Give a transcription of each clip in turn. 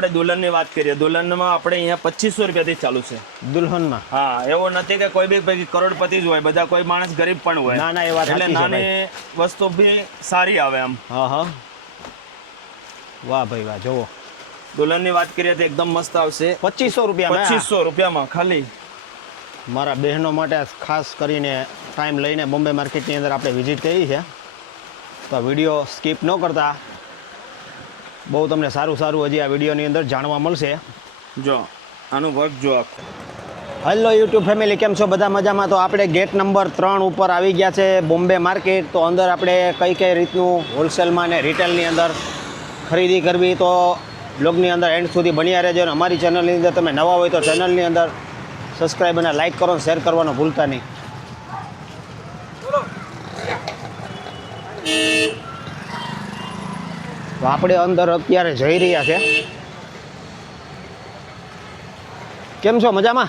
આપણે દુલ્હનની વાત કરીએ દુલ્હનમાં આપણે અહીંયા પચીસો રૂપિયાથી ચાલુ છે. દુલ્હનમાં? હા એવો નથી કે કોઈ બી કરોડપતિ જ હોય બધા કોઈ માણસ ગરીબ પણ હોય. ના, ના, એ વાત એટલે નાની વસ્તુ બી સારી આવે આમ. હા હા. વાહ ભાઈ વાહ જુઓ. દુલ્હનની વાત કરીએ તો એકદમ મસ્ત આવશે. પચીસો રૂપિયા પચીસો રૂપિયામાં ખાલી. મારા બહેનો માટે ખાસ કરીને ટાઈમ લઈને બોમ્બે માર્કેટની અંદર આપણે વિઝિટ કરી છે. તો વીડિયો સ્કીપ ન કરતા. બહુ તમને સારું સારું હજી આ વિડીયોની અંદર જાણવા મળશે. જો આનું વર્ક જો હેલો યુટ્યુબ ફેમિલી કેમ છો? બધા મજામાં? તો આપણે ગેટ નંબર ત્રણ ઉપર આવી ગયા છે બોમ્બે માર્કેટ તો અંદર આપણે કઈ કઈ રીતનું હોલસેલમાં ને રિટેલની અંદર ખરીદી કરવી તો બ્લોગની અંદર એન્ડ સુધી બન્યા રહેજો. અને અમારી ચેનલની અંદર તમે નવા હોય તો ચેનલની અંદર સબસ્ક્રાઈબ અને લાઇક કરો શેર કરવાનું ભૂલતા નહીં. તો આપણે અંદર અત્યારે જઈ રહ્યા છે. કેમ છો? મજામાં?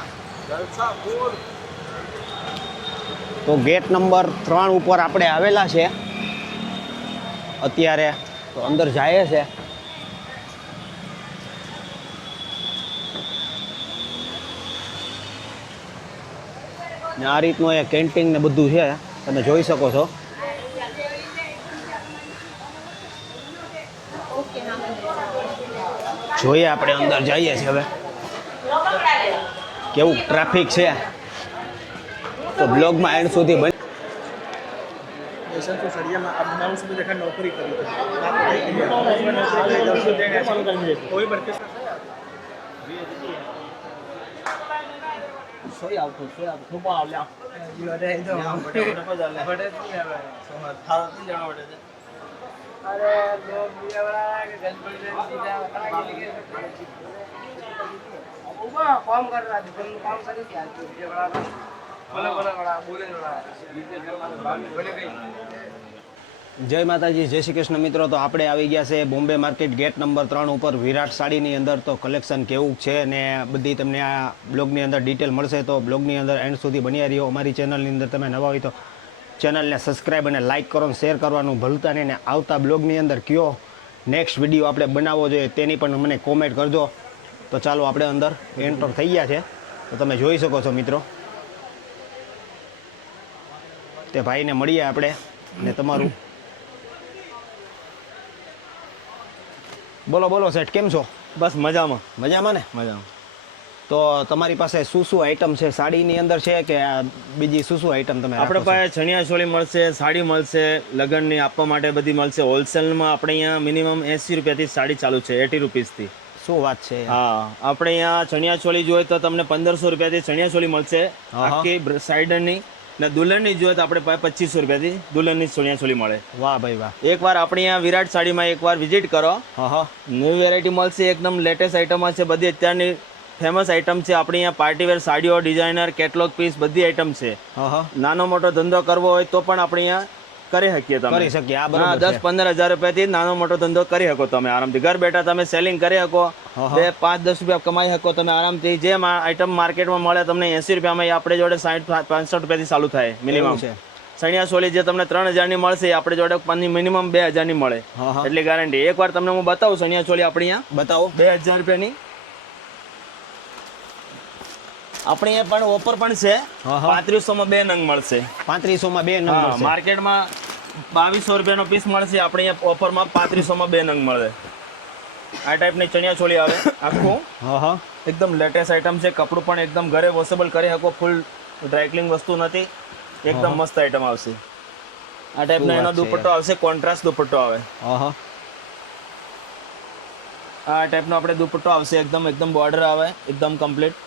તો ગેટ નંબર ત્રણ ઉપર આપણે આવેલા છે. અત્યારે તો અંદર જાય છે. ને આ રીતનું એ કેન્ટીન ને બધું છે. તમે જોઈ શકો છો. જોઈએ આપણે અંદર જઈએ છીએ હવે કેવું ટ્રાફિક છે તો બ્લોગમાં એન્ડ સુધી બની નોકરી કરી જય માતાજી, જય શ્રી કૃષ્ણ મિત્રો. તો આપણે આવી ગયા છે બોમ્બે માર્કેટ ગેટ નંબર ત્રણ ઉપર. વિરાટ સાડીની અંદર તો કલેક્શન કેવું છે ને બધી તમને આ બ્લોગની અંદર ડિટેલ મળશે. તો બ્લોગની અંદર એન્ડ સુધી બની રહ્યો અમારી ચેનલની અંદર. તમે નવા હોય તો ચેનલને સબસ્ક્રાઈબ અને લાઇક કરો અને શેર કરવાનું ભૂલતા નહીં. ને આવતા બ્લોગની અંદર કયો નેક્સ્ટ વીડિયો આપણે બનાવવો જોઈએ તેની પણ મને કોમેન્ટ કરજો. તો ચાલો આપણે અંદર એન્ટર થઈ ગયા છે. તો તમે જોઈ શકો છો મિત્રો. તે ભાઈને મળીએ આપણે ને તમારું. બોલો બોલો સેઠ કેમ છો? બસ મજામાં. મજામાં ને? મજામાં. તો તમારી પાસે શું શું આઈટમ છે? સાડીની અંદર છે કે બીજી શું શું આઈટમ તમે આપણે પાસે ચણિયા ચોળી મળશે સાડી મળશે લગ્નની આપવા માટે બધી મળશે. હોલસેલમાં આપણે અહીંયા મિનિમમ એસી રૂપિયાથી સાડી ચાલુ છે એટી રૂપીસથી શું વાત છે? હા આપણે અહીંયા ચણિયા ચોળી જોઈએ તો તમને પંદરસો રૂપિયાથી ચણિયા ચોળી મળશે. આખી સાઈડરની ને દુલ્હનની જોઈએ તો આપણે પચીસો રૂપિયાથી દુલ્હનની છણિયા છોળી મળે. વાહ ભાઈ વાહ. એકવાર આપણે અહીંયા વિરાટ સાડીમાં એકવાર વિઝિટ કરો. હા હા. ન્યૂ વેરાયટી મળશે એકદમ લેટેસ્ટ આઇટમ છે બધી અત્યારની ફેમસ આઇટમ છે આપણે અહીંયા પાર્ટીવેર સાડીઓ ડિઝાઇનર કેટલોગ પીસ બધી આઇટમ છે. નાનો મોટો ધંધો કરવો હોય તો પણ આપણે અહીંયા કરી શકીએ તમે. કરી શકીએ આ બરાબર દસ પંદર હજાર રૂપિયાથી નાનો મોટો ધંધો કરી શકો તમે આરામથી. ઘર બેઠા તમે સેલિંગ કરી શકો. બે પાંચ દસ રૂપિયા કમાઈ શકો તમે આરામથી. જે આઇટમ માર્કેટમાં મળે તમને એસી રૂપિયામાં આપણે જોડે સાઠ પાંસઠ રૂપિયાથી ચાલુ થાય મિનિમમ છે. સણિયા સોલી જે તમને ત્રણ હજારની મળશે આપણે જોડે મિનિમમ બે હજારની મળે. એટલે ગેરંટી એકવાર તમને હું બતાવું સણિયા સોલી આપણે અહીંયા બતાવો. બે હજાર રૂપિયાની આપણે પણ ઓફર પણ છે. પાંત્રીસો માં બે નંગ મળશે. પાંત્રીસો માં બે નંગ માર્કેટમાં બાવીસો રૂપિયાનો પીસ મળશે આપણે અહીંયા ઓફરમાં પાંત્રીસો માં બે નંગ મળે. આ ટાઈપની ચણિયા ચોળી આવે આખું. હા હા. એકદમ લેટેસ્ટ આઈટમ છે કપડું પણ એકદમ ઘરે વોશેબલ કરી શકો ફૂલ ડ્રાયક્લિંગ વસ્તુ નથી. એકદમ મસ્ત આઈટમ આવશે. આ ટાઈપનો એનો દુપટ્ટો આવશે કોન્ટ્રાસ્ટ દુપટ્ટો આવે. હા હા. આ ટાઈપનો આપણે દુપટ્ટો આવશે એકદમ એકદમ બોર્ડર આવે એકદમ કમ્પ્લીટ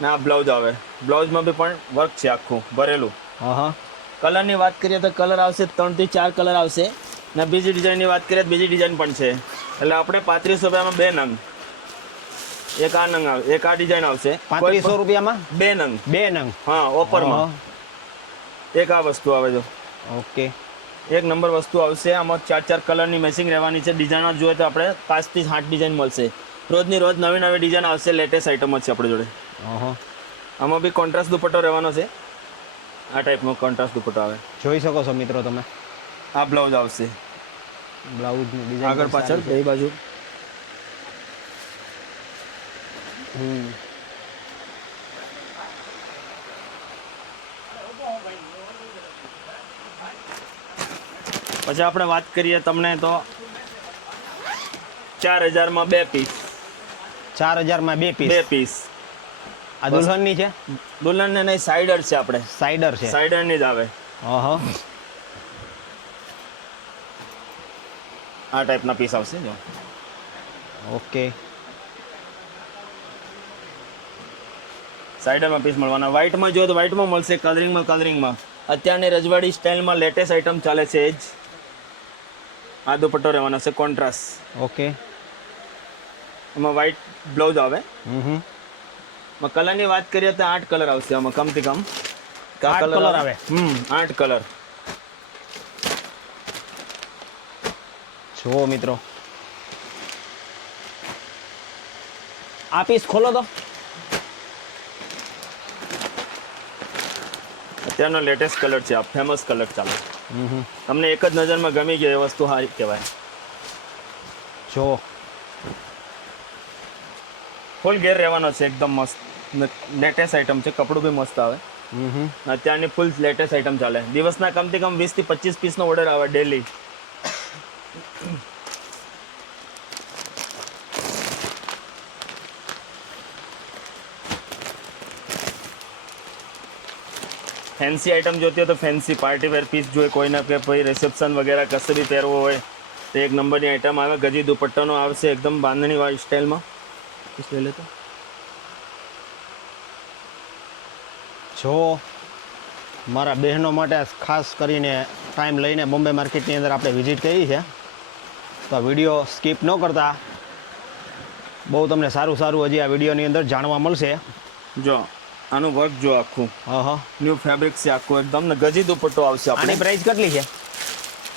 ને બ્લાઉઝ આવે. બ્લાઉઝમાં બી પણ વર્ક છે આખું ભરેલું. હા હા. કલરની વાત કરીએ તો કલર આવશે ત્રણથી ચાર કલર આવશે. ને બીજી ડિઝાઇનની વાત કરીએ તો બીજી ડિઝાઇન પણ છે. એટલે આપણે પાંત્રીસો રૂપિયામાં બે નંગ. એક આ નંગ આવે એક આ ડિઝાઇન આવશે. પાંત્રીસો રૂપિયામાં? બે નંગ. બે નંગ. હા ઓફરમાં એક આ વસ્તુ આવે જો. ઓકે. એક નંબર વસ્તુ આવશે આમાં ચાર ચાર કલરની મેચિંગ રહેવાની છે. ડિઝાઇન જોઈએ તો આપણે પાંચથી આઠ ડિઝાઇન મળશે. રોજની રોજ નવી નવી ડિઝાઇન આવશે લેટેસ્ટ આઇટમ જ છે આપણે જોડે. હા હા આમાં બી કોન્ટ્રાસ્ટ દુપટ્ટો રહેવાનો છે. આ ટાઈપનો કોન્ટ્રાસ્ટ દુપટ્ટો આવે. જોઈ શકો છો મિત્રો તમે. આ બ્લાઉઝ આવશે. બ્લાઉઝ આગળ પાછળ બે બાજુ. હમ. પછી આપણે વાત કરીએ તમને તો ચાર હજારમાં બે પીસ ચાર હજારમાં બે બે પીસ પીસ આ દુલ્હનની છે? દુલ્હન ને નહીં સાઈડર છે આપણે. સાઈડર છે. સાઈડરની જ આવે. ઓહો આ ટાઈપના પીસ આવશે જો. ઓકે. સાઈડરમાં પીસ મળવાના. વ્હાઇટમાં જો તો વ્હાઇટમાં મળશે કલરિંગમાં કલરિંગમાં અત્યારની રજવાડી સ્ટાઇલમાં લેટેસ્ટ આઇટમ ચાલે છે એ જ. આ દુપટ્ટો રહેવાનો છે કોન્ટ્રાસ્ટ ઓકે. એમાં વ્હાઇટ બ્લાઉઝ આવે. હમ હમ. કલરની વાત કરીએ તો આઠ કલર આવશે આમાં કમથી કમ. આઠ કલર આવે? હમ આઠ કલર. જુઓ મિત્રો. આ પીસ ખોલો તો. અત્યારનો લેટેસ્ટ કલર છે આ ફેમસ કલર ચાલે. હમ. હમ તમને એક જ નજરમાં ગમી ગયો એ વસ્તુ સારી કહેવાય. જો ફૂલ ગેર રહેવાનો છે એકદમ મસ્ત. લેટેસ્ટ આઇટમ છે કપડું બી મસ્ત આવે. અત્યારની ફૂલ લેટેસ્ટ આઇટમ ચાલે. દિવસના કમથી કમ વીસથી પચીસ પીસનો ઓર્ડર આવે ડેલી ફેન્સી આઇટમ જોતી હોય તો ફેન્સી પાર્ટી વેર પીસ જોઈએ કોઈના કે ભાઈ રિસેપ્શન વગેરે કશે બી પહેરવો હોય તો એક નંબરની આઇટમ આવે ગજી દુપટ્ટાનો આવશે એકદમ બાંધણીવાળી સ્ટાઇલમાં પીસ લઈ જો મારા બહેનો માટે ખાસ કરીને ટાઈમ લઈને બોમ્બે માર્કેટની અંદર આપણે વિઝિટ કરી છે. તો આ વીડિયો સ્કીપ ન કરતા. બહુ તમને સારું સારું હજી આ વિડીયોની અંદર જાણવા મળશે. જો આનું વર્ક જો આખું. હા હા ન્યુ ફેબ્રિક છે આખું. એકદમ ગજી દુપટ્ટો આવશે આની આપણે પ્રાઇસ કેટલી છે?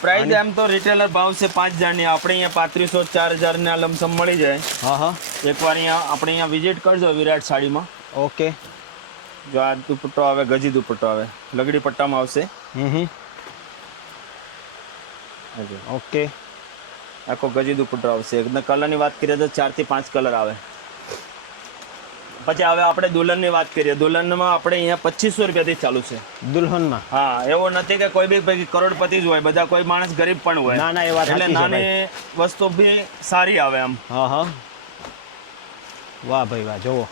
પ્રાઇસ એમ તો રિટેલર ભાવ છે પાંચ હજારની. આપણે અહીંયા પાંત્રીસો ચાર હજારના લમસમ મળી જાય. હા હા એકવાર અહીંયા આપણે અહીંયા વિઝિટ કરજો વિરાટ સાડીમાં. ઓકે જો આ દુપટ્ટો આવે ગજી દુપટ્ટો આવે. લગડી પટ્ટામાં આવશે. ઓકે. આખો ગજી દુપટ્ટો આવશે. કલરની વાત કરીએ તો ચારથી પાંચ કલર આવે. પછી હવે આપણે દુલ્હનની વાત કરીએ. દુલ્હનમાં આપણે અહીંયા પચીસો રૂપિયાથી ચાલુ છે. દુલ્હનમાં? હા એવો નથી કે કોઈ બી કરોડપતિ જ હોય. બધા કોઈ માણસ ગરીબ પણ હોય. ના ના એ વાત એટલે નાની વસ્તુ બી સારી આવે એમ. હા હા. વાહ ભાઈ વાહ જુઓ.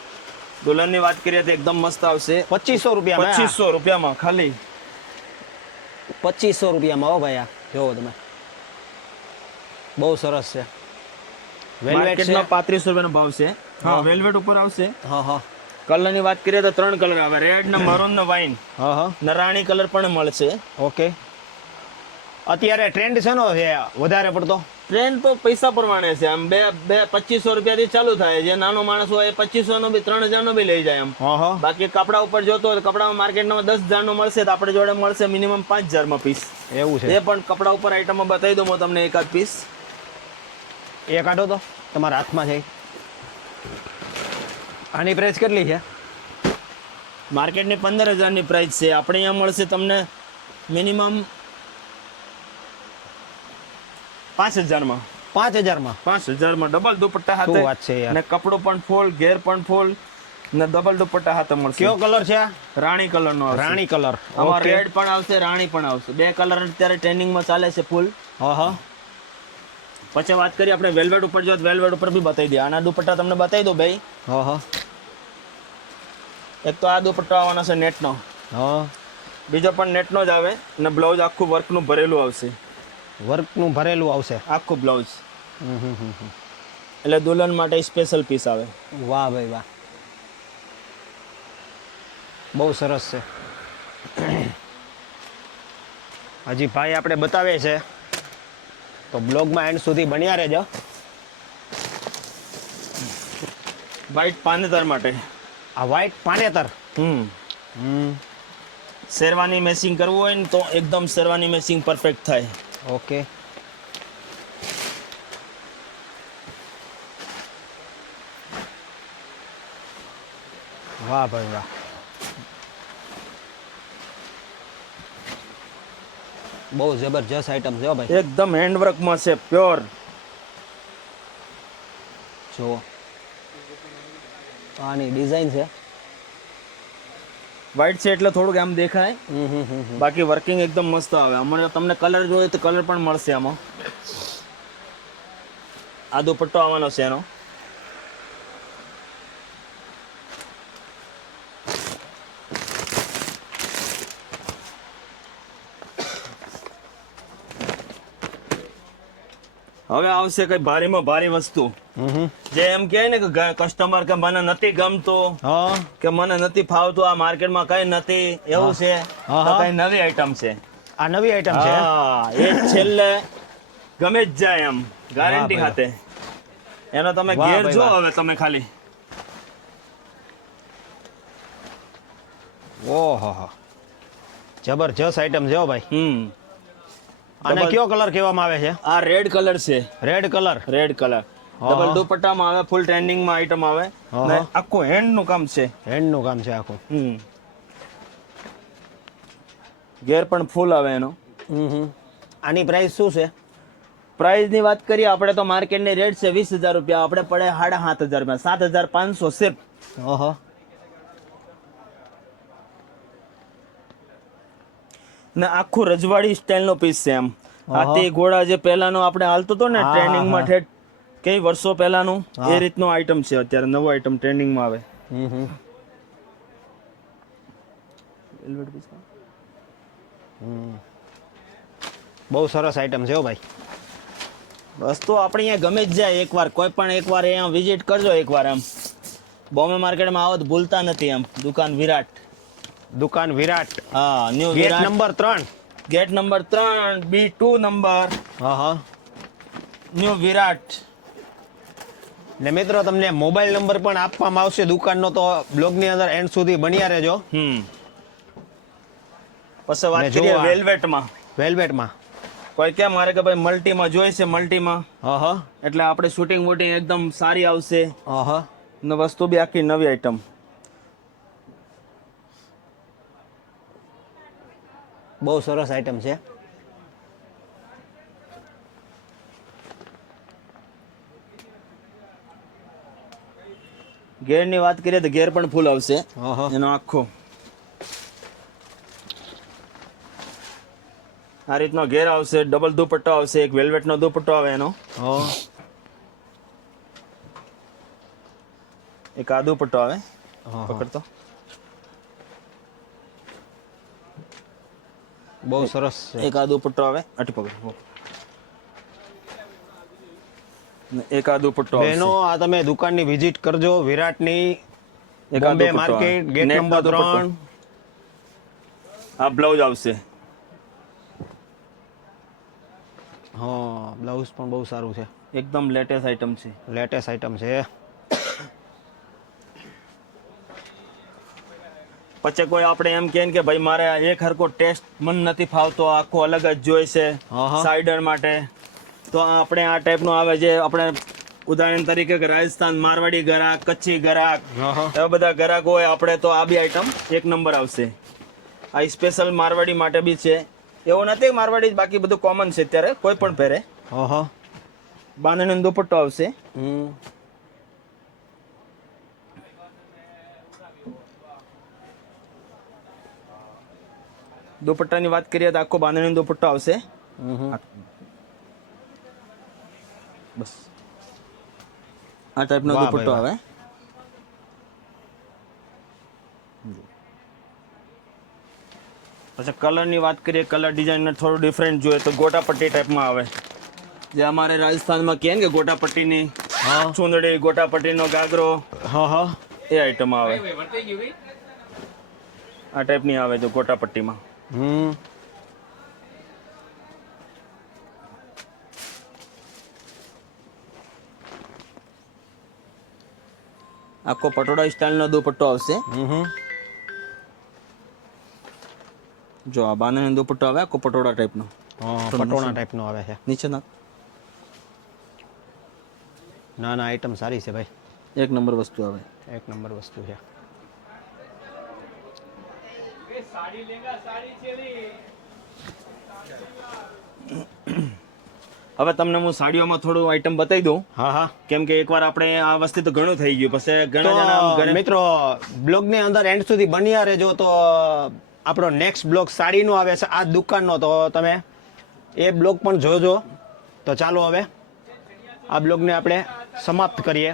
દુલ્હનની વાત કરીએ તો એકદમ મસ્ત આવશે. પચીસો રૂપિયા પચીસો રૂપિયામાં ખાલી. પચીસો રૂપિયામાં હો ભાઈ આ. જોવો તમે. બહુ સરસ છે. વેલ્વેટ છે. માર્કેટમાં પાંત્રીસો રૂપિયાનો ભાવ છે. હા. વેલ્વેટ ઉપર આવશે. હા હા. કલરની વાત કરીએ તો ત્રણ કલર આવે. રેડ ને મરૂન ને વાઇન હા હા. ને રાણી કલર પણ મળશે. ઓકે. અત્યારે ટ્રેન્ડ છે નો વધારે પડતો. ટ્રેન તો પૈસા પ્રમાણે છે. આમ બે બે પચીસો રૂપિયાથી ચાલુ થાય. જે નાનો માણસ હોય એ પચીસો નો બી ત્રણ હજાર નો બી લઈ જાય એમ. હા હા. બાકી કપડા ઉપર જોતો હોય કપડામાં માર્કેટમાં દસ હજાર નો મળશે તો આપણે જોડે મળશે મિનિમમ પાંચ હજારમાં પીસ એવું છે. એ પણ કપડા ઉપર આઈટમમાં બતાવી દઉં હું તમને એકાદ પીસ એ કાઢો તો. તમારા હાથમાં છે. આની પ્રાઇસ કેટલી છે? માર્કેટની પંદર હજારની પ્રાઇસ છે. આપણે અહીંયા મળશે તમને મિનિમમ પાંચ હજારમાં. પાંચ હજારમાં. પાંચ હજારમાં ડબલ દુપટ્ટા હાથે. વાત છે અને કપડો પણ ફૂલ ઘેર પણ ફૂલ ને ડબલ દુપટ્ટા હાથે મળશે. કયો કલર છે રાણી કલર નો રાણી કલર આમાં રેડ પણ આવશે રાણી પણ આવશે. બે કલર અત્યારે ટ્રેનિંગમાં ચાલે છે ફૂલ હા પછી વાત કરીએ આપણે વેલ્વેટ ઉપર. જો વેલ્વેટ ઉપર બી બતાવી દે આના દુપટ્ટા તમને બતાવી દો ભાઈ. હા હા. એક તો આ દુપટ્ટો આવવાનો છે નેટનો. હા. બીજો પણ નેટનો જ આવે. અને બ્લાઉઝ આખું વર્કનું ભરેલું આવશે. વર્કનું ભરેલું આવશે. આખું બ્લાઉઝ હમ હમ હમ હમ. એટલે દુલ્હન માટે સ્પેશિયલ પીસ આવે. વાહ ભાઈ વાહ. બહુ સરસ છે. હજી ભાઈ આપણે બતાવે છે. તો બ્લોગમાં એન્ડ સુધી બન્યા રહેજો. વ્હાઈટ પાનેતર માટે. આ વ્હાઈટ પાનેતર? હમ. હમ. શેરવાની મેચિંગ કરવું હોય ને તો એકદમ શેરવાની મેસિંગ પરફેક્ટ થાય. ઓકે. વાહ ભાઈ વાહ. બહુ જબરજસ્ત આઈટમ છે ભાઈ. એકદમ હેન્ડવર્કમાં છે પ્યોર જો આની ડિઝાઇન છે. વ્હાઈટ છે એટલે થોડુંક આમ દેખાય. બાકી વર્કિંગ એકદમ મસ્ત આવે. અમારે તમને કલર જોઈએ તો કલર પણ મળશે આમાં. આ દુપટ્ટો આવવાનો છે એનો. આવશે કઈ ભારીમાં ભારી વસ્તુ. જે એમ કે ને કે કસ્ટમર કે મને નથી ગમતો કે મને નથી ફાવતું આ માર્કેટમાં કઈ નથી એવું છે. કઈ નવી આઈટમ છે. આ નવી આઈટમ છે? એ છેલ્લે ગમે જ જાય એમ ગેરંટી ખાતે એનો તમે ઘેર જો હવે તમે ખાલી. ઓહો જબરજસ્ત આઈટમ છે ભાઈ. હમ. Double- કયો કલર કહેવામાં આવે છે? આ રેડ કલર છે. Red colour red colour double દુપટ્ટામાં આવે ફૂલ ટ્રેન્ડિંગમાં આઈટમ આવે. અને આખું હેન્ડનું કામ છે. હેન્ડનું કામ છે આખું. હમ. ઘેર પણ ફૂલ આવે એનો. હમ. આની પ્રાઇસ શું છે? પ્રાઇસની વાત કરીએ આપણે તો માર્કેટની રેટ છે વીસ હજાર રૂપિયા આપણે પડે સાડા સાત હજાર રૂપિયા સાત હજાર પાંચસો સિર્ફ ઓહો. ને આખું રજવાડી સ્ટાઇલનો પીસ છે એમ. હાથી ઘોડા જે પહેલાનો આપણે હાલતો હતો ને હા, ટ્રેનિંગમાં હા. ઠેઠ કઈ વર્ષો પહેલાનું એ રીતનો આઈટમ છે અત્યારે નવો આઈટમ ટ્રેનિંગમાં આવે. બહુ સરસ આઈટમ છે હો ભાઈ. વસ્તુ આપણે અહીંયા ગમે જ જાય એકવાર કોઈ પણ એકવાર અહીંયા વિઝિટ કરજો એકવાર એમ. બોમ્બે માર્કેટમાં આવો તો ભૂલતા નથી એમ દુકાન વિરાટ. દુકાન વિરાટ. હા ન્યુ ગેટ વિરાટ. નંબર ત્રણ. ગેટ નંબર ત્રણ બી ટુ નંબર હા હા. ન્યુ વિરાટ ને મિત્રો તમને મોબાઈલ નંબર પણ આપવામાં આવશે. દુકાનનો તો બ્લોગની અંદર એન્ડ સુધી બન્યા રહેજો. હમ. પછી વાત ને કરીએ વેલ્વેટમાં. વેલ્વેટમાં. કોઈ કે મારે કે ભાઈ મલ્ટીમાં જોઈશે મલ્ટીમાં. હા હા. એટલે આપણે શૂટિંગ વૂટિંગ એકદમ સારી આવશે. હા હા. ને વસ્તુ બી આખી નવી આઈટમ બહુ સરસ આઈટમ છે. ઘેરની વાત કરીએ તો ઘેર પણ ફૂલ આવશે. એનો આખો. આ રીતનો ઘેર આવશે ડબલ દુપટ્ટો આવશે એક વેલ્વેટનો દુપટ્ટો આવે એનો. એક આ દુપટ્ટો આવે. પકડતો. બહુ સરસ એક આદુ દુપટ્ટો આવે. અટી પકડો એક આદુ પટ્ટો બહેનો આ તમે દુકાનની વિઝિટ કરજો વિરાટની એક આ બોમ્બે માર્કેટ ગેટ નંબર ત્રણ. આ બ્લાઉઝ આવશે. હા બ્લાઉઝ પણ બહુ સારું છે. એકદમ લેટેસ્ટ આઈટમ છે. લેટેસ્ટ આઈટમ છે. પછી કોઈ આપણે એમ કહે કે ભાઈ મારે આ એક હરકો ટેસ્ટ મન નથી ફાવતો આખો અલગ જ જોઈશે. સાઈડર માટે. તો આપણે આ ટાઈપનો આવે જે આપણે ઉદાહરણ તરીકે કે રાજસ્થાન મારવાડી ગરાક કચ્છી ગરાક એવા બધા ગરાક હોય આપણે તો આ બી આઈટમ એક નંબર આવશે. આ સ્પેશિયલ મારવાડી માટે બી છે. એવું નથી મારવાડી જ, બાકી બધું કોમન છે અત્યારે કોઈ પણ પહેરે. બાંધણીનો દુપટ્ટો આવશે. દુપટ્ટાની વાત કરીએ તો આખો બાંધણીનો દુપટ્ટો આવશે. બસ. આ ટાઈપનો દુપટ્ટો આવે પછી કલરની વાત કરીએ કલર ડિઝાઇન થોડું ડિફરન્ટ જોઈએ તો ગોટાપટ્ટી ટાઈપમાં આવે. જે અમારે રાજસ્થાનમાં કહે ને કે ગોટાપટ્ટીની હા. ચૂંદડી ગોટાપટ્ટીનો ગાગરો હા હા. એ આઈટમ આવે. આ ટાઈપની આવે જો ગોટાપટ્ટીમાં. હમ. આખો પટોળા સ્ટાઇલનો દુપટ્ટો આવશે. જો આ બાને દુપટ્ટો આવે આખો પટોળા ટાઈપનો. હા પટોળા ટાઈપનો આવે છે. નીચે નાખ ના ના આઈટમ સારી છે ભાઈ. એક નંબર વસ્તુ આવે. એક નંબર વસ્તુ છે. હવે તમને હું સાડીઓમાં થોડું આઈટમ બતાવી દઉં. હા હા. કેમ કે એકવાર આપણે આ વસ્તુ તો ઘણું થઈ ગયું. પછી ઘણા જણા મિત્રો બ્લોગની અંદર એન્ડ સુધી બન્યા રહેજો તો આપણો નેક્સ્ટ બ્લોગ સાડીનો આવે છે આ દુકાનનો. તો તમે એ બ્લોગ પણ જોજો. તો ચાલો હવે આ બ્લોગને આપણે સમાપ્ત કરીએ.